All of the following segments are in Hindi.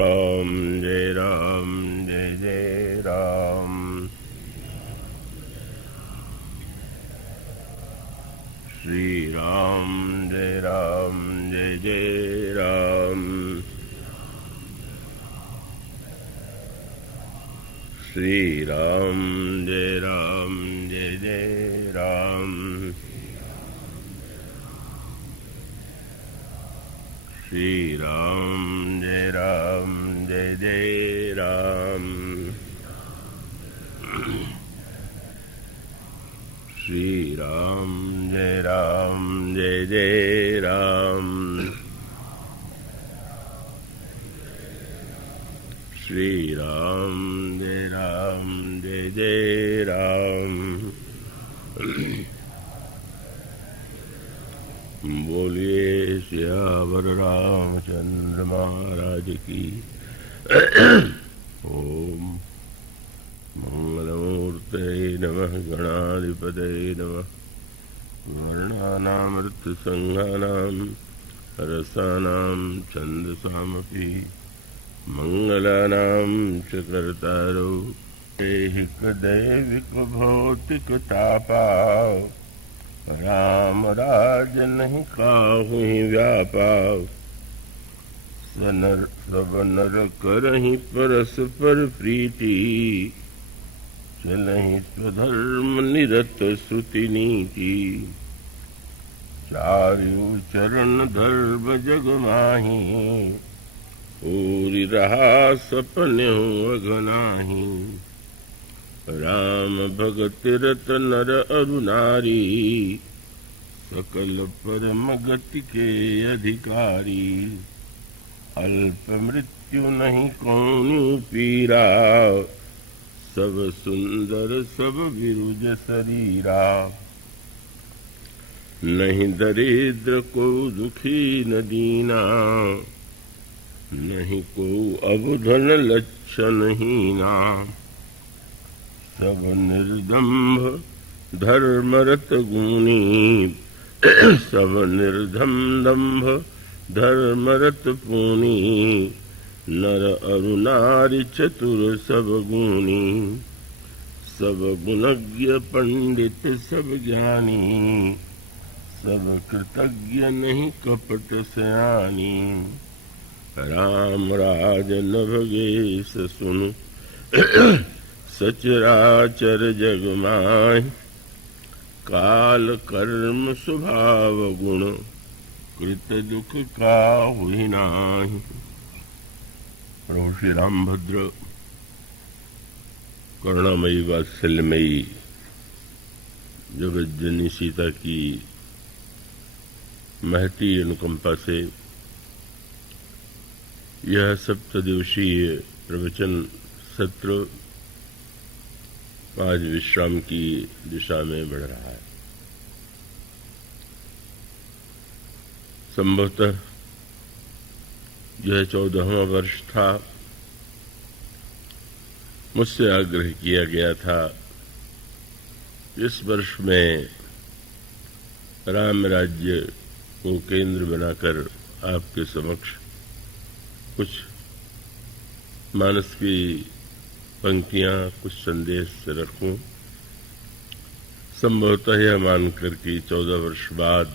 राम जय राम जय जय राम। श्री राम जय जय राम। श्री राम जय जय राम। श्री राम जय जय राम। श्री राम जय जय राम। श्री राम जय जय राम। बोलिए सियावर रामचंद्र महाराज की। ओम मंगलमूर्ते नमः गणाधिपतये नमः। वर्णानामृतसंज्ञानां रसानां छन्दसामपि मंगलानां च कर्तारो दैहिक दैविक भौतिक तापा। राम राज नहीं काहू व्यापा। सब नर करहि परस्पर प्रीति। चलहि स्वधर्म निरत श्रुति नीति। चारु चरण धर्म जग माही। पूरी रहा सपने अघनाही। राम भगत रत नर अरु नारी। सकल परम गति के अधिकारी। अल्प मृत्यु नहीं कौनि पीरा। सब सुंदर सब विरुज शरीरा। नहीं दरिद्र को दुखी न दीना। नहीं को अबुधन लक्षण हीना। सब निर्दम्भ धर्मरत गुणी। सब निर्दम्भ धर्मरत पुनी। नर अरु नारी चतुर सब गुणी। सब गुणज्ञ पंडित सब ज्ञानी। सब कृतज्ञ नहीं कपट सयानी। राम राज न भगेश सुनु। सचराचर जग माहि। काल कर्म स्वभाव गुण। कृत दुख काहू नाहि। प्रभु श्री रामभद्र करुणामयी वात्सल्यमयी जगत जननी सीता की महती अनुकंपा से यह सप्तदिवसीय प्रवचन सत्र आज विश्राम की दिशा में बढ़ रहा है। संभवतः यह 14वां वर्ष था। मुझसे आग्रह किया गया था इस वर्ष में राम राज्य को केंद्र बनाकर आपके समक्ष कुछ मानस की पंक्तियां, कुछ संदेश रखूं। संभवतः यह मानकर कि 14 वर्ष बाद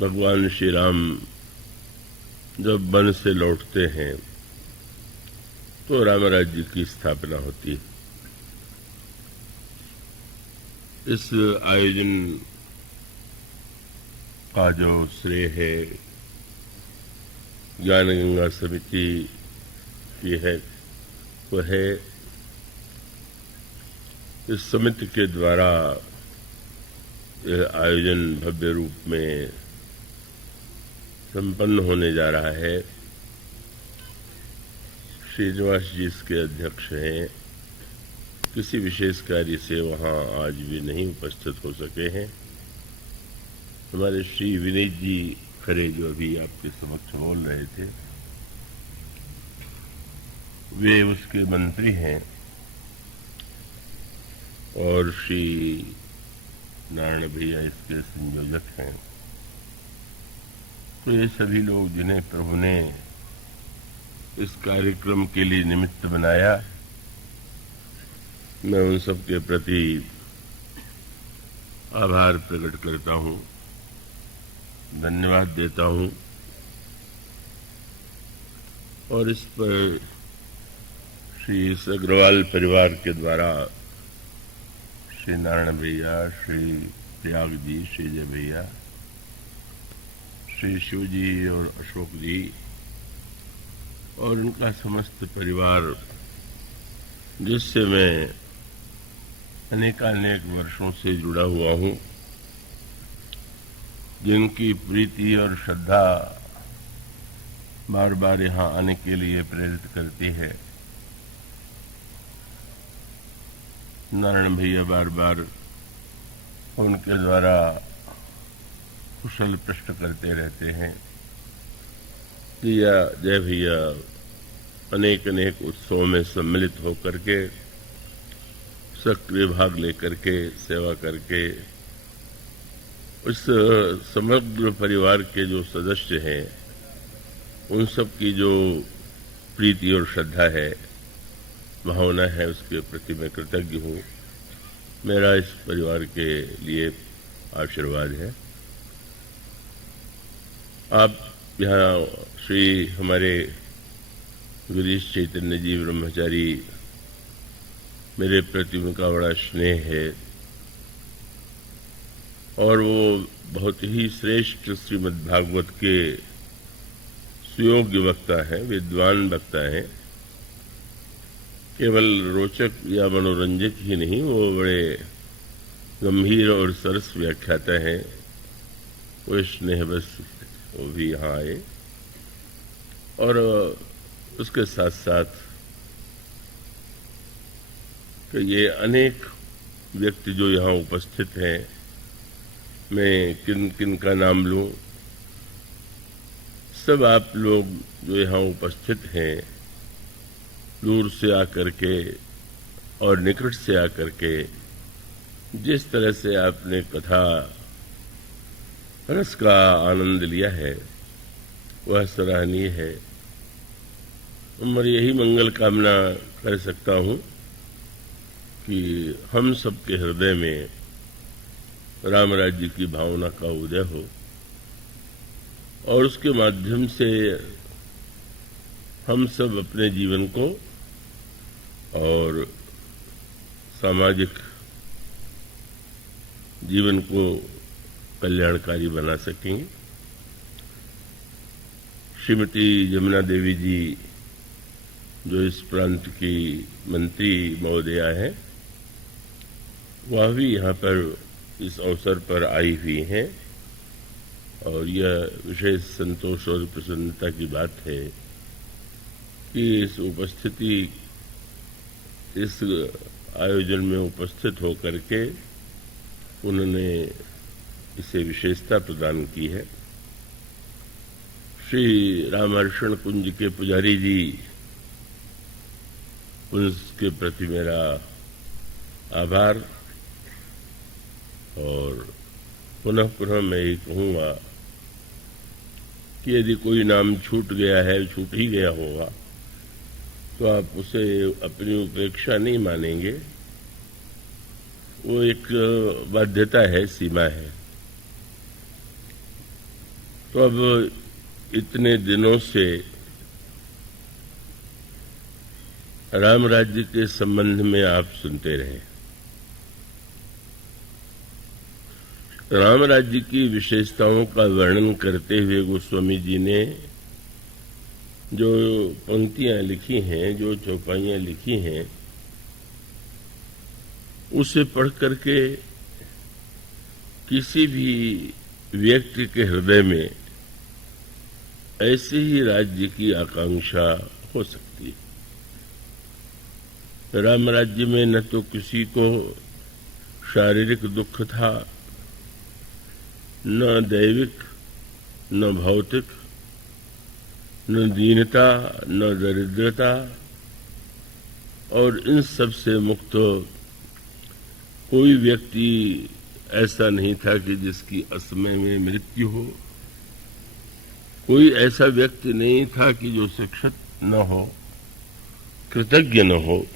भगवान श्री राम जब वन से लौटते हैं तो राम राज्य की स्थापना होती है। इस आयोजन का जो श्रेय है ज्ञान गंगा समिति की है, वह है इस समिति के द्वारा यह आयोजन भव्य रूप में संपन्न होने जा रहा है। श्रीनिवास जी इसके अध्यक्ष हैं। किसी विशेष कार्य से वहां आज भी नहीं उपस्थित हो सके हैं। हमारे श्री विनीत जी खरे जो अभी आपके समक्ष बोल रहे थे, वे उसके मंत्री हैं। और श्री नारायण भैया इसके संयोजक हैं। तो ये सभी लोग जिन्हें प्रभु ने इस कार्यक्रम के लिए निमित्त बनाया, मैं उन सब के प्रति आभार प्रकट करता हूं, धन्यवाद देता हूं। और इस पर श्री एस अग्रवाल परिवार के द्वारा श्री नारायण भैया, श्री त्याग जी, श्री जय भैया, श्री शिव जी और अशोक जी और उनका समस्त परिवार, जिससे मैं अनेकानेक वर्षों से जुड़ा हुआ हूं, जिनकी प्रीति और श्रद्धा बार बार यहाँ आने के लिए प्रेरित करती है। नारायण भैया बार बार उनके द्वारा कुशल प्रश्न करते रहते हैं। जय भैया अनेक अनेक उत्सवों में सम्मिलित होकर के, सक्रिय भाग लेकर के, सेवा करके उस समग्र परिवार के जो सदस्य हैं उन सब की जो प्रीति और श्रद्धा है, भावना है, उसके प्रति मैं कृतज्ञ हूँ। मेरा इस परिवार के लिए आशीर्वाद है। आप यहाँ श्री हमारे गिरीश चैतन्य जी ब्रह्मचारी, मेरे प्रति उनका बड़ा स्नेह है और वो बहुत ही श्रेष्ठ श्रीमद् भागवत के सुयोग्य वक्ता है, विद्वान वक्ता है। केवल रोचक या मनोरंजक ही नहीं, वो बड़े गंभीर और सरस व्याख्याता हैं। वो स्नेह बस वो भी यहाँ आए और उसके साथ साथ कि ये अनेक व्यक्ति जो यहाँ उपस्थित हैं, मैं किन किन का नाम लूं, सब आप लोग जो यहाँ उपस्थित हैं, दूर से आकर के और निकट से आकर के जिस तरह से आपने कथा रस का आनंद लिया है, वह सराहनीय है। मैं यही मंगल कामना कर सकता हूँ कि हम सबके हृदय में राम राज्य की भावना का उदय हो और उसके माध्यम से हम सब अपने जीवन को और सामाजिक जीवन को कल्याणकारी बना सकेंगे। श्रीमती जमुना देवी जी जो इस प्रांत की मंत्री महोदया है, वह भी यहाँ पर इस अवसर पर आई हुई हैं और यह विशेष संतोष और प्रसन्नता की बात है कि इस आयोजन में उपस्थित होकर के उन्होंने इसे विशेषता प्रदान की है। श्री रामहर्षण कुंज के पुजारी जी, उनके प्रति मेरा आभार और पुनः पुनः मैं ये कहूँगा कि यदि कोई नाम छूट गया है, छूट ही गया होगा, तो आप उसे अपनी उपेक्षा नहीं मानेंगे। वो एक बाध्यता है, सीमा है। तो अब इतने दिनों से राम राज्य के संबंध में आप सुनते रहे। राम राज्य की विशेषताओं का वर्णन करते हुए गोस्वामी जी ने जो पंक्तियां लिखी हैं, जो चौपाइयां लिखी हैं, उसे पढ़ करके किसी भी व्यक्ति के हृदय में ऐसे ही राज्य की आकांक्षा हो सकती है। राम राज्य में न तो किसी को शारीरिक दुख था, न दैविक, न भौतिक, न दीनता, न दरिद्रता, और इन सब से मुक्त कोई व्यक्ति ऐसा नहीं था कि जिसकी असमय में मृत्यु हो। कोई ऐसा व्यक्ति नहीं था कि जो न हो, कृतज्ञ न हो,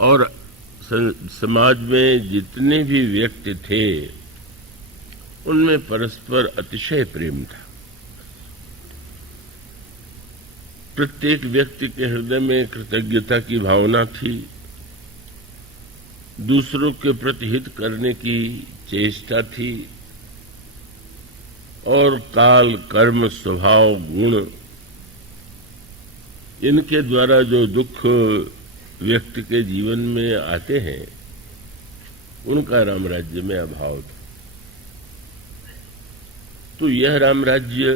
और समाज में जितने भी व्यक्ति थे उनमें परस्पर अतिशय प्रेम था। प्रत्येक व्यक्ति के हृदय में कृतज्ञता की भावना थी, दूसरों के प्रति हित करने की चेष्टा थी, और काल, कर्म, स्वभाव, गुण, इनके द्वारा जो दुख व्यक्ति के जीवन में आते हैं उनका राम राज्य में अभाव था। तो यह राम राज्य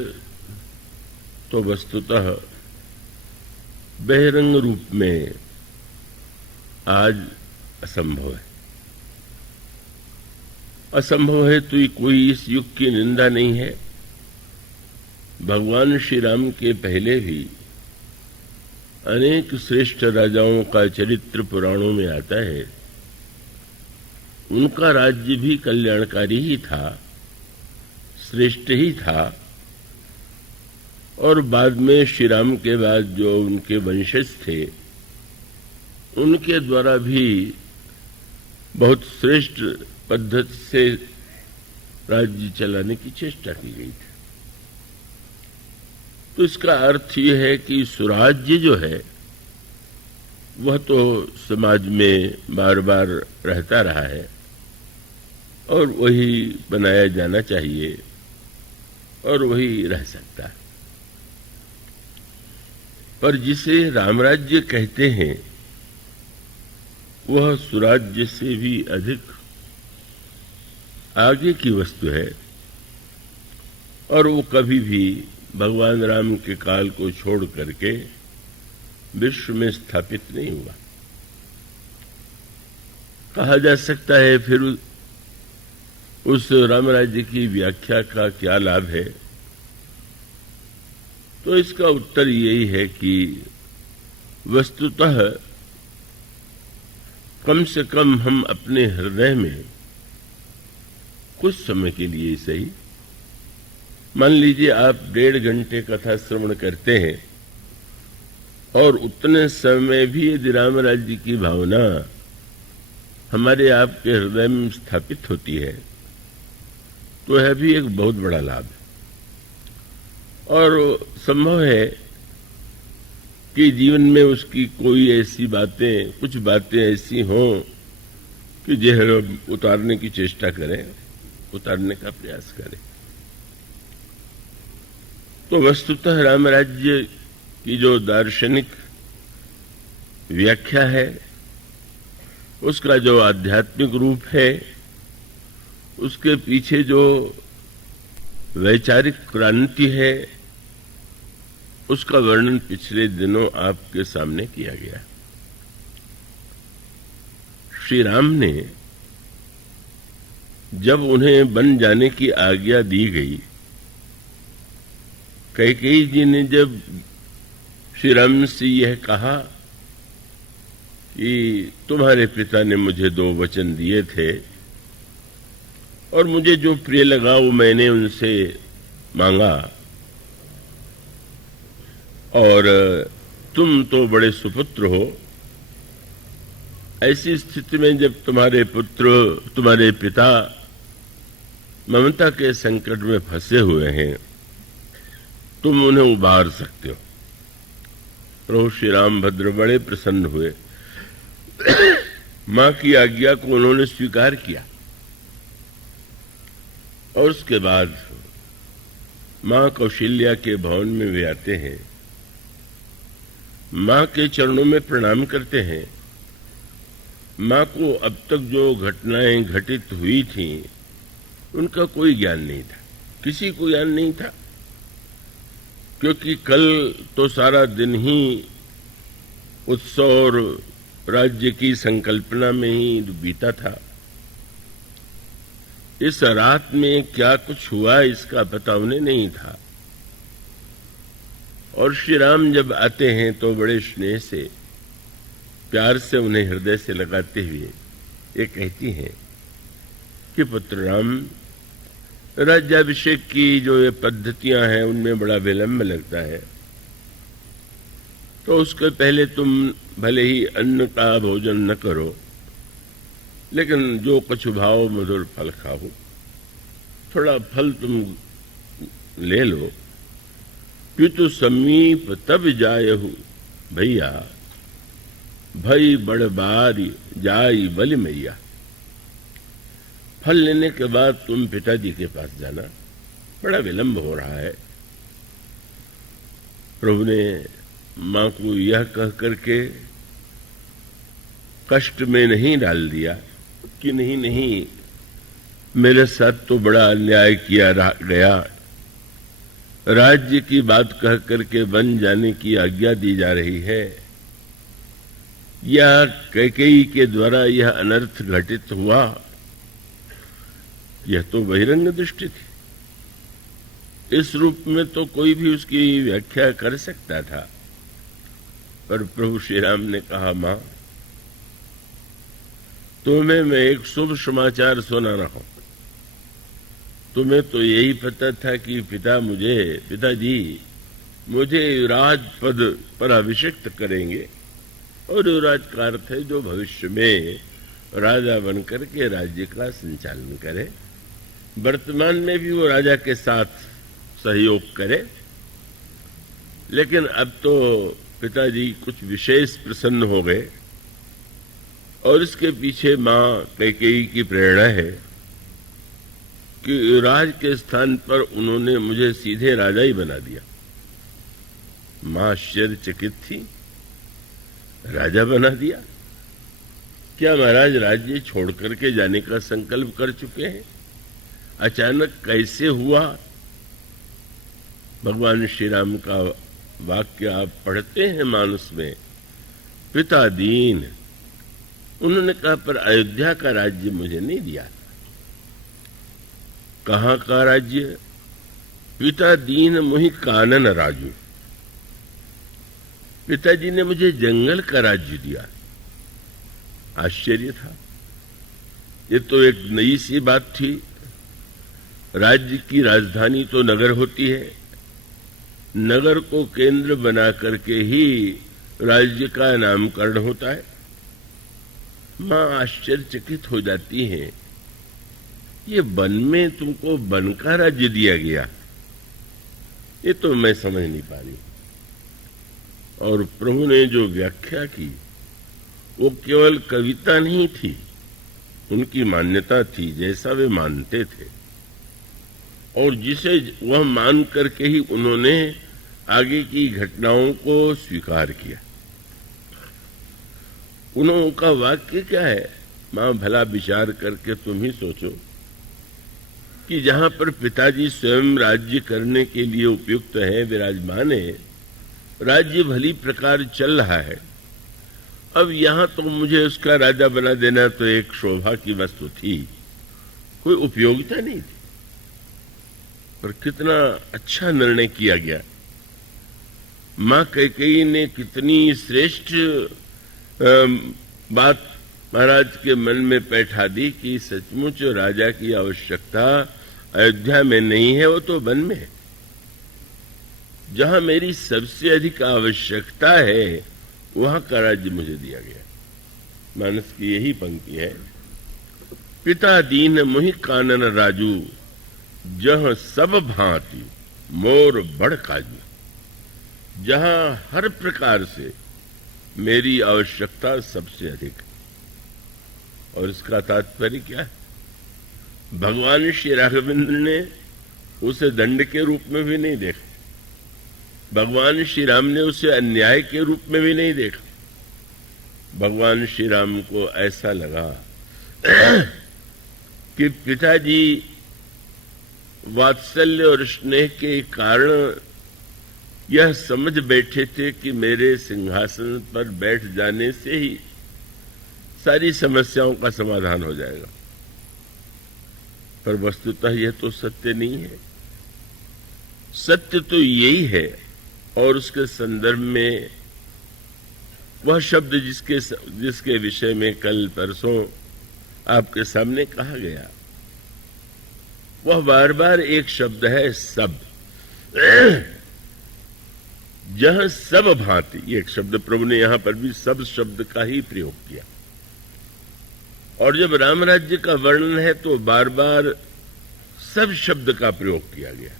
तो वस्तुतः बहिरंग रूप में आज असंभव है। असंभव है तो कोई इस युग की निंदा नहीं है। भगवान श्री राम के पहले भी अनेक श्रेष्ठ राजाओं का चरित्र पुराणों में आता है। उनका राज्य भी कल्याणकारी ही था, श्रेष्ठ ही था, और बाद में श्री राम के बाद जो उनके वंशज थे उनके द्वारा भी बहुत श्रेष्ठ पद्धति से राज्य चलाने की चेष्टा की गई थी। तो इसका अर्थ यह है कि स्वराज्य जो है वह तो समाज में बार बार रहता रहा है और वही बनाया जाना चाहिए और वही रह सकता है। पर जिसे रामराज्य कहते हैं वह स्वराज्य से भी अधिक आगे की वस्तु है, और वो कभी भी भगवान राम के काल को छोड़ करके विश्व में स्थापित नहीं हुआ। कहा जा सकता है फिर उस रामराज्य की व्याख्या का क्या लाभ है? तो इसका उत्तर यही है कि वस्तुतः कम से कम हम अपने हृदय में कुछ समय के लिए सही, मान लीजिए आप 1.5 घंटे कथा श्रवण करते हैं और उतने समय भी यदि राम राज्य की भावना हमारे आपके हृदय में स्थापित होती है तो यह भी एक बहुत बड़ा लाभ है। और संभव है कि जीवन में उसकी कोई ऐसी बातें, कुछ बातें ऐसी हों कि जो उतारने की चेष्टा करें, उतारने का प्रयास करें। तो वस्तुतः राम राज्य की जो दार्शनिक व्याख्या है, उसका जो आध्यात्मिक रूप है, उसके पीछे जो वैचारिक क्रांति है, उसका वर्णन पिछले दिनों आपके सामने किया गया। श्री राम ने जब उन्हें वन जाने की आज्ञा दी गई, कैकेयी जी ने जब श्री राम से यह कहा कि तुम्हारे पिता ने मुझे 2 वचन दिए थे और मुझे जो प्रिय लगा वो मैंने उनसे मांगा, और तुम तो बड़े सुपुत्र हो, ऐसी स्थिति में जब तुम्हारे पिता ममता के संकट में फंसे हुए हैं, तुम उन्हें उबार सकते हो। प्रभु श्री रामभद्र बड़े प्रसन्न हुए। मां की आज्ञा को उन्होंने स्वीकार किया और उसके बाद मां कौशल्या के भवन में वे आते हैं, मां के चरणों में प्रणाम करते हैं। मां को अब तक जो घटनाएं घटित हुई थीं उनका कोई ज्ञान नहीं था, किसी को ज्ञान नहीं था, क्योंकि कल तो सारा दिन ही उत्सव और राज्य की संकल्पना में ही बीता था। इस रात में क्या कुछ हुआ इसका पता उन्हें नहीं था। और श्री राम जब आते हैं तो बड़े स्नेह से, प्यार से उन्हें हृदय से लगाते हुए ये कहती हैं कि पुत्र राम, राज्याभिषेक की जो ये पद्धतियां हैं उनमें बड़ा विलंब लगता है, तो उसके पहले तुम भले ही अन्न का भोजन न करो, लेकिन जो कछु भाव मधुर फल खाओ, थोड़ा फल तुम ले लो। पितु समीप तब जायहु भैया, भई बड़ बारी जाई बलि मैया। फल लेने के बाद तुम पिताजी के पास जाना, बड़ा विलंब हो रहा है। प्रभु ने मां को यह कह करके कष्ट में नहीं डाल दिया कि नहीं नहीं, मेरे साथ तो बड़ा अन्याय किया गया, राज्य की बात कह करके वन जाने की आज्ञा दी जा रही है, या कैकेयी के द्वारा यह अनर्थ घटित हुआ, यह तो बहिरंग दृष्टि थी। इस रूप में तो कोई भी उसकी व्याख्या कर सकता था, पर प्रभु श्री राम ने कहा, मां, तुम्हें मैं एक शुभ समाचार सुना रहा हूं। तुम्हें तो यही पता था कि पिताजी मुझे युवराज पद पर अभिषिक्त करेंगे, और युवराज का अर्थ है जो भविष्य में राजा बनकर के राज्य का संचालन करे, वर्तमान में भी वो राजा के साथ सहयोग करे। लेकिन अब तो पिताजी कुछ विशेष प्रसन्न हो गए, और इसके पीछे मां कैकेयी की प्रेरणा है कि युवराज के स्थान पर उन्होंने मुझे सीधे राजा ही बना दिया। मां आश्चर्यचकित थी, राजा बना दिया? क्या महाराज राज्य छोड़ करके जाने का संकल्प कर चुके हैं? अचानक कैसे हुआ? भगवान श्री राम का वाक्य आप पढ़ते हैं मानस में, पिता दीन। उन्होंने कहा, पर अयोध्या का राज्य मुझे नहीं दिया। कहां का राज्य? पिता दीन मुहि कानन राजू। पिताजी ने मुझे जंगल का राज्य दिया। आश्चर्य था, ये तो एक नई सी बात थी। राज्य की राजधानी तो नगर होती है, नगर को केंद्र बना करके ही राज्य का नामकरण होता है। मां आश्चर्यचकित हो जाती है, ये वन में तुमको वन का राज्य दिया गया, ये तो मैं समझ नहीं पा रही। और प्रभु ने जो व्याख्या की वो केवल कविता नहीं थी, उनकी मान्यता थी, जैसा वे मानते थे, और जिसे वह मान करके ही उन्होंने आगे की घटनाओं को स्वीकार किया। उनका वाक्य क्या है? मां, भला विचार करके तुम ही सोचो कि जहां पर पिताजी स्वयं राज्य करने के लिए उपयुक्त है, विराजमान है, राज्य भली प्रकार चल रहा है, अब यहां तो मुझे उसका राजा बना देना तो एक शोभा की वस्तु थी, कोई उपयोगिता नहीं थी। पर कितना अच्छा निर्णय किया गया। मां कैकेयी ने कितनी श्रेष्ठ बात महाराज के मन में बैठा दी कि सचमुच राजा की आवश्यकता अयोध्या में नहीं है, वो तो वन में है। जहां मेरी सबसे अधिक आवश्यकता है वहां का राज्य मुझे दिया गया। मानस की यही पंक्ति है, पिता दीन मुहि कानन राजू, जहां सब भांति मोर बड़ काजू। जहां हर प्रकार से मेरी आवश्यकता सबसे अधिक। और इसका तात्पर्य क्या है? भगवान श्री राघवेंद्र ने उसे दंड के रूप में भी नहीं देखा, भगवान श्री राम ने उसे अन्याय के रूप में भी नहीं देखा। भगवान श्री राम को ऐसा लगा कि पिताजी वात्सल्य और स्नेह के कारण यह समझ बैठे थे कि मेरे सिंहासन पर बैठ जाने से ही सारी समस्याओं का समाधान हो जाएगा। पर वस्तुतः यह तो सत्य नहीं है। सत्य तो यही है, और उसके संदर्भ में वह शब्द जिसके विषय में कल परसों आपके सामने कहा गया, वह बार बार एक शब्द है, सब। जह सब भांति, ये एक शब्द प्रभु ने यहां पर भी सब शब्द का ही प्रयोग किया। और जब राम राज्य का वर्णन है तो बार बार सब शब्द का प्रयोग किया गया।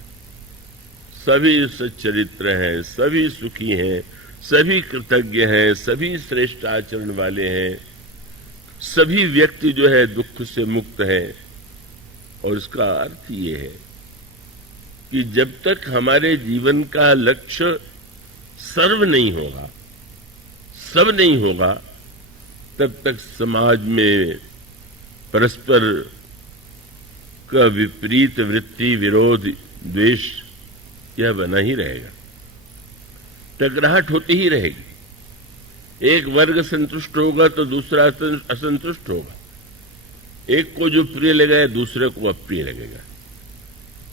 सभी सच्चरित्र हैं, सभी सुखी हैं, सभी कृतज्ञ हैं, सभी श्रेष्ठ आचरण वाले हैं, सभी व्यक्ति जो है दुख से मुक्त है। और इसका अर्थ ये है कि जब तक हमारे जीवन का लक्ष्य सर्व नहीं होगा, सब नहीं होगा, तब तक समाज में परस्पर का विपरीत वृत्ति, विरोध, द्वेष यह बना ही रहेगा, टकराहट होती ही रहेगी। एक वर्ग संतुष्ट होगा तो दूसरा असंतुष्ट होगा, एक को जो प्रिय लगेगा दूसरे को अप्रिय लगेगा।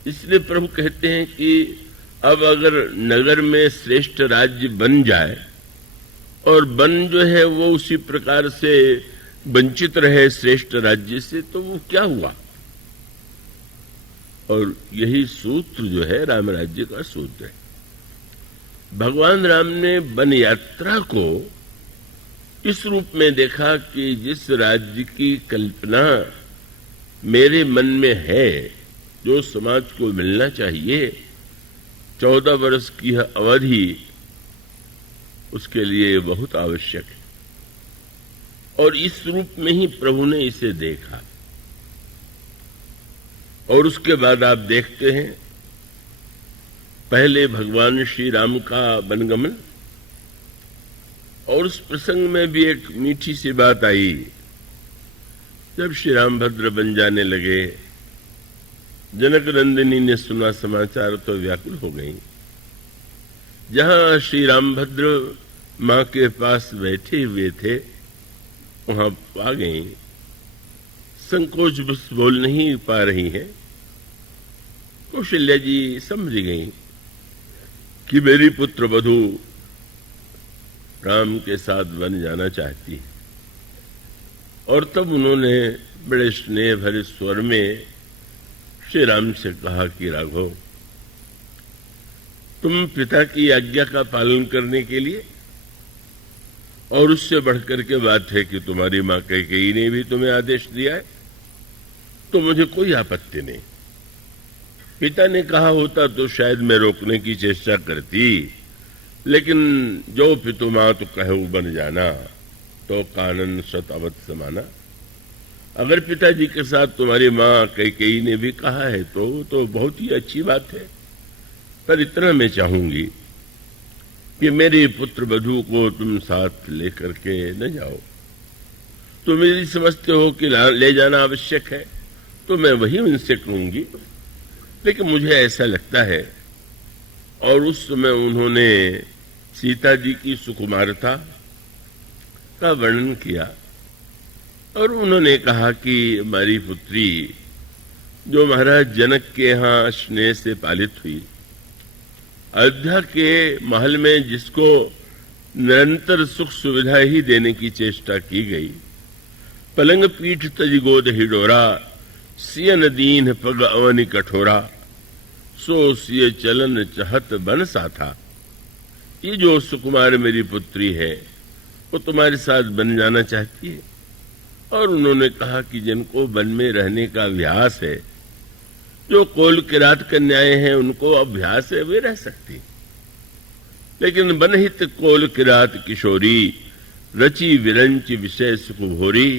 इसलिए प्रभु कहते हैं कि अब अगर नगर में श्रेष्ठ राज्य बन जाए और वन जो है वो उसी प्रकार से वंचित रहे श्रेष्ठ राज्य से, तो वो क्या हुआ? और यही सूत्र जो है राम राज्य का सूत्र है। भगवान राम ने वन यात्रा को इस रूप में देखा कि जिस राज्य की कल्पना मेरे मन में है, जो समाज को मिलना चाहिए, 14 वर्ष की अवधि उसके लिए बहुत आवश्यक है। और इस रूप में ही प्रभु ने इसे देखा। और उसके बाद आप देखते हैं पहले भगवान श्री राम का वनगमन, और उस प्रसंग में भी एक मीठी सी बात आई। जब श्री रामभद्र बन जाने लगे, जनक नंदिनी ने सुना समाचार तो व्याकुल हो गई। जहां श्री रामभद्र मां के पास बैठे हुए थे वहां आ गई, संकोच बस बोल नहीं पा रही है। कौशल्या जी समझ गई कि मेरी पुत्र वधू राम के साथ वन जाना चाहती है। और तब उन्होंने बड़े स्नेह भरे स्वर में श्री राम से कहा कि राघव, तुम पिता की आज्ञा का पालन करने के लिए, और उससे बढ़कर के बात है कि तुम्हारी मां कैकेयी ने भी तुम्हें आदेश दिया है, तो मुझे कोई आपत्ति नहीं। पिता ने कहा होता तो शायद मैं रोकने की चेष्टा करती, लेकिन जो पितु मात कहो बन जाना, तो कानन सत अवत समाना। अगर पिताजी के साथ तुम्हारी मां कैकेयी ने भी कहा है तो बहुत ही अच्छी बात है। पर इतना मैं चाहूंगी कि मेरे पुत्र वधू को तुम साथ लेकर के न जाओ। तुम यदि समझते हो कि ले जाना आवश्यक है तो मैं वही उनसे कहूंगी, लेकिन मुझे ऐसा लगता है। और उस समय उन्होंने सीता जी की सुकुमारता का वर्णन किया और उन्होंने कहा कि हमारी पुत्री जो महाराज जनक के यहाँ स्नेह से पालित हुई, अयोध्या के महल में जिसको निरंतर सुख सुविधा ही देने की चेष्टा की गई, पलंग पीठ तज गोद हिडोरा, सियन दीन पग अवनि कठोरा, सो सिय चलन चहत बन सा था। ये जो सुकुमार मेरी पुत्री है वो तुम्हारे साथ बन जाना चाहती है। और उन्होंने कहा कि जिनको वन में रहने का अभ्यास है, जो कोल किरात कन्याएं हैं उनको अभ्यास है, वे रह सकती, लेकिन बनहित कोल किरात किशोरी, रची विरंच विषय सुख भोरी,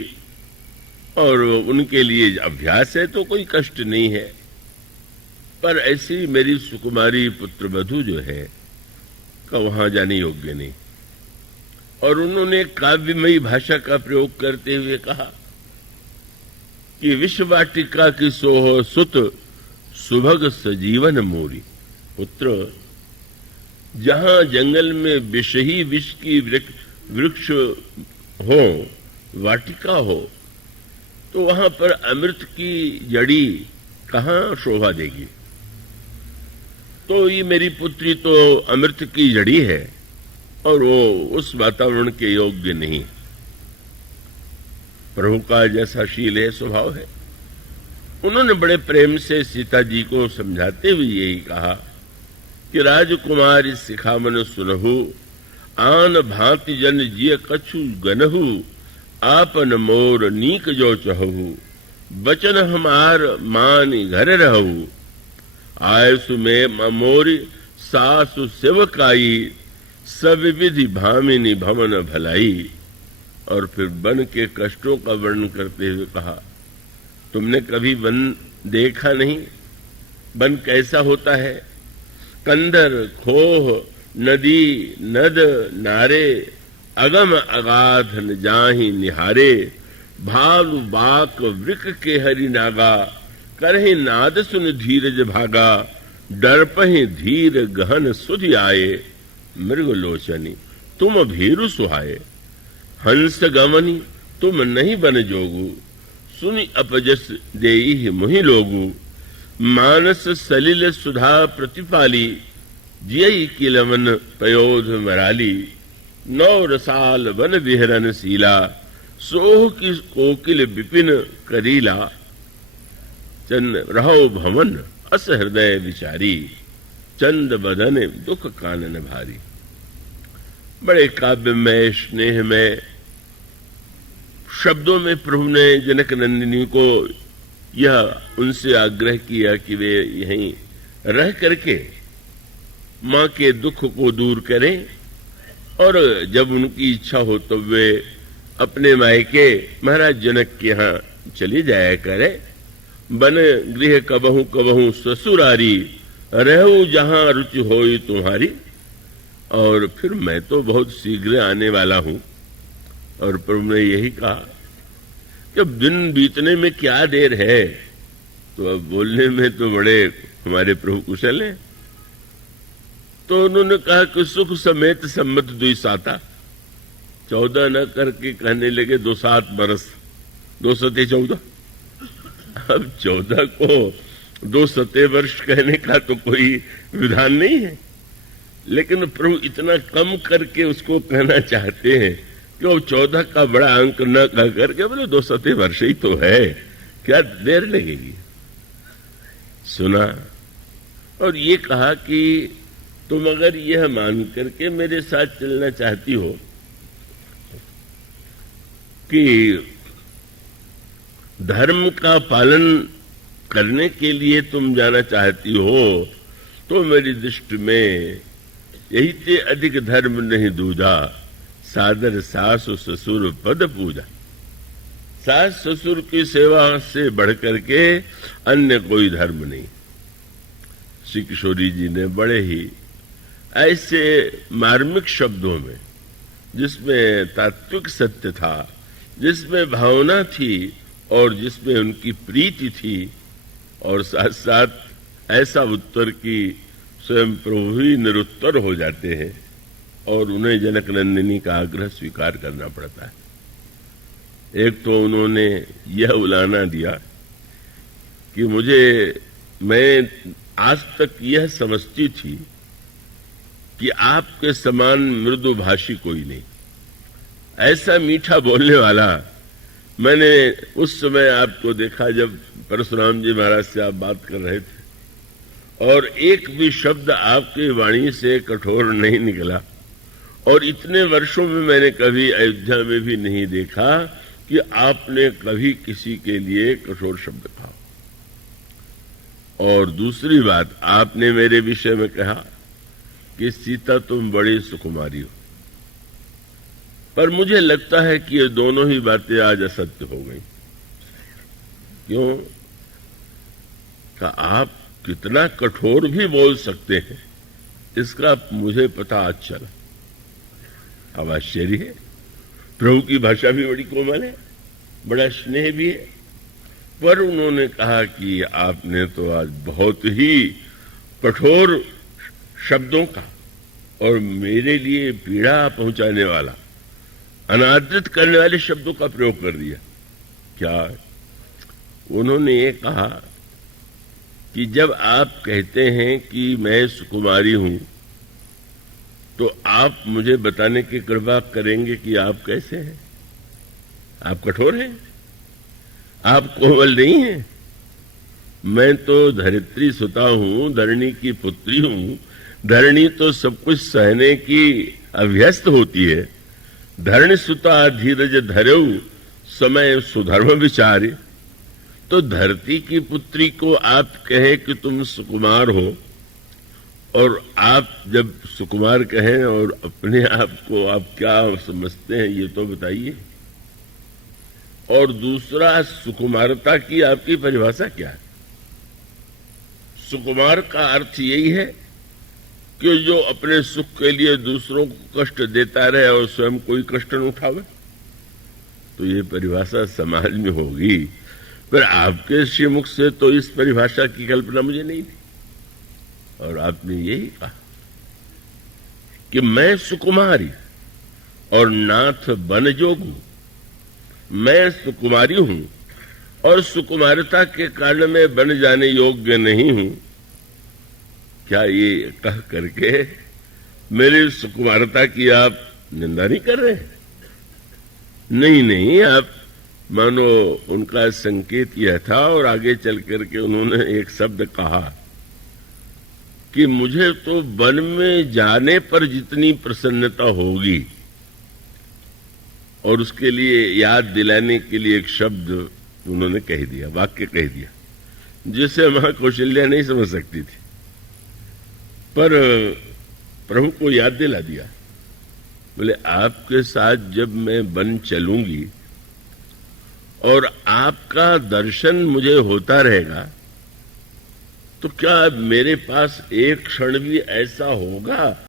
और उनके लिए अभ्यास है तो कोई कष्ट नहीं है। पर ऐसी मेरी सुकुमारी पुत्र वधू जो है का वहां जाने योग्य नहीं। और उन्होंने काव्यमयी भाषा का प्रयोग करते हुए कहा कि विश्ववाटिका की सोह सुत सुभग सजीवन मोरी। पुत्र, जहां जंगल में विष ही विष की वृक्ष हो, वाटिका हो, तो वहां पर अमृत की जड़ी कहां शोभा देगी? तो ये मेरी पुत्री तो अमृत की जड़ी है और वो उस वातावरण के योग्य नहीं। प्रभु का जैसा शील है, स्वभाव है। उन्होंने बड़े प्रेम से सीता जी को समझाते हुए यही कहा कि राजकुमारी सिखावन सुनहु, आन भांति जन जिय कछु गनहु, आपन मोर नीक जो चहु, बचन हमार मानी घर रहु, आयसु में मोरी सासु सेवकाई, सब विधि भामिनी भवन भलाई। और फिर वन के कष्टों का वर्णन करते हुए कहा, तुमने कभी वन देखा नहीं? वन कैसा होता है? कंदर, खोह, नदी, नद, नारे, अगम अगाध न जाहि निहारे, भालु बाक वृक के हरि नागा, करहि नाद सुन धीरज भागा, डरपहि धीर गहन सुधि आए, मृग लोचनी तुम भीरु सुहाए, हंस गमनी तुम नहीं बन जोगु, सुनि अपजस देई मुहि लोगु, मानस सलिल सुधा प्रतिपाली, जियई किलवन पयोध मराली, नौ रसाल वन विहरन सीला, सोह की कोकिल विपिन करीला, चंद रहो भवन अस हृदय विचारी, चंद बदन दुख कानन भारी। बड़े काव्य में, स्नेह में, शब्दों में प्रभु ने जनक नंदिनी को यह उनसे आग्रह किया कि वे यहीं रह करके मां के दुख को दूर करें, और जब उनकी इच्छा हो तो वे अपने मायके महाराज जनक के यहाँ चली जाया करें। बन गृह कबहू कबहू ससुरारी, रहू जहां रुचि होई तुम्हारी। और फिर मैं तो बहुत शीघ्र आने वाला हूं। और प्रभु ने यही कहा कि अब दिन बीतने में क्या देर है, तो अब बोलने में तो बड़े हमारे प्रभु कुशल हैं। तो उन्होंने कहा कि सुख समेत सम्मत दुई साता, 14 न करके कहने लगे 2-7 बरस, 2 सते 14। अब 14 को 2 सते वर्ष कहने का तो कोई विधान नहीं है, लेकिन प्रभु इतना कम करके उसको कहना चाहते हैं कि वो 14 का बड़ा अंक न कह करके बोले 2 सते वर्ष ही तो है, क्या देर लगेगी। सुना और ये कहा कि तुम अगर यह मान करके मेरे साथ चलना चाहती हो कि धर्म का पालन करने के लिए तुम जाना चाहती हो, तो मेरी दृष्टि में यही से अधिक धर्म नहीं दूजा, सादर सासु ससुर पद पूजा। सास ससुर की सेवा से बढ़ करके अन्य कोई धर्म नहीं। श्री किशोरी जी ने बड़े ही ऐसे मार्मिक शब्दों में, जिसमें तात्विक सत्य था, जिसमें भावना थी और जिसमें उनकी प्रीति थी, और साथ साथ ऐसा उत्तर की स्वयं प्रभु ही निरुत्तर हो जाते हैं और उन्हें जनक नंदिनी का आग्रह स्वीकार करना पड़ता है। एक तो उन्होंने यह उलाना दिया कि मैं आज तक यह समझती थी कि आपके समान मृदुभाषी कोई नहीं, ऐसा मीठा बोलने वाला। मैंने उस समय आपको देखा जब परशुराम जी महाराज से आप बात कर रहे थे, और एक भी शब्द आपकी वाणी से कठोर नहीं निकला। और इतने वर्षों में मैंने कभी अयोध्या में भी नहीं देखा कि आपने कभी किसी के लिए कठोर शब्द कहा। और दूसरी बात, आपने मेरे विषय में कहा कि सीता तुम बड़ी सुकुमारी हो, पर मुझे लगता है कि ये दोनों ही बातें आज असत्य हो गई। क्यों? कि आप कितना कठोर भी बोल सकते हैं, इसका मुझे पता आज चला। अब आश्चर्य है, प्रभु की भाषा भी बड़ी कोमल है, बड़ा स्नेह भी है, पर उन्होंने कहा कि आपने तो आज बहुत ही कठोर शब्दों का और मेरे लिए पीड़ा पहुंचाने वाला, अनादृत करने वाले शब्दों का प्रयोग कर दिया। क्या? उन्होंने ये कहा कि जब आप कहते हैं कि मैं सुकुमारी हूं, तो आप मुझे बताने की कृपा करेंगे कि आप कैसे हैं? आप कठोर हैं, आप कोमल नहीं हैं। मैं तो धरित्री सुता हूं, धरणी की पुत्री हूं, धरणी तो सब कुछ सहने की अभ्यस्त होती है। धरणी सुता धीरज धर्यऊ समय सुधर्म विचारे। तो धरती की पुत्री को आप कहे कि तुम सुकुमार हो, और आप जब सुकुमार कहें और अपने आप को आप क्या समझते हैं ये तो बताइए। और दूसरा, सुकुमारता की आपकी परिभाषा क्या है? सुकुमार का अर्थ यही है कि जो अपने सुख के लिए दूसरों को कष्ट देता रहे और स्वयं कोई कष्ट न उठावे। तो ये परिभाषा समाज में होगी, पर आपके श्रीमुख से तो इस परिभाषा की कल्पना मुझे नहीं थी। और आपने यही कहा कि मैं सुकुमारी और नाथ बनजोगू। मैं सुकुमारी हूं और सुकुमारता के कारण मैं बन जाने योग्य नहीं हूं। क्या ये कह करके मेरी सुकुमारता की आप निंदा नहीं कर रहे? नहीं, आप मानो उनका संकेत यह था और आगे चल करके उन्होंने एक शब्द कहा कि मुझे तो वन में जाने पर जितनी प्रसन्नता होगी, और उसके लिए याद दिलाने के लिए एक शब्द उन्होंने कह दिया, वाक्य कह दिया, जिसे मां कौशल्या नहीं समझ सकती थी, पर प्रभु को याद दिला दिया। बोले आपके साथ जब मैं वन चलूंगी और आपका दर्शन मुझे होता रहेगा, तो क्या मेरे पास एक क्षण भी ऐसा होगा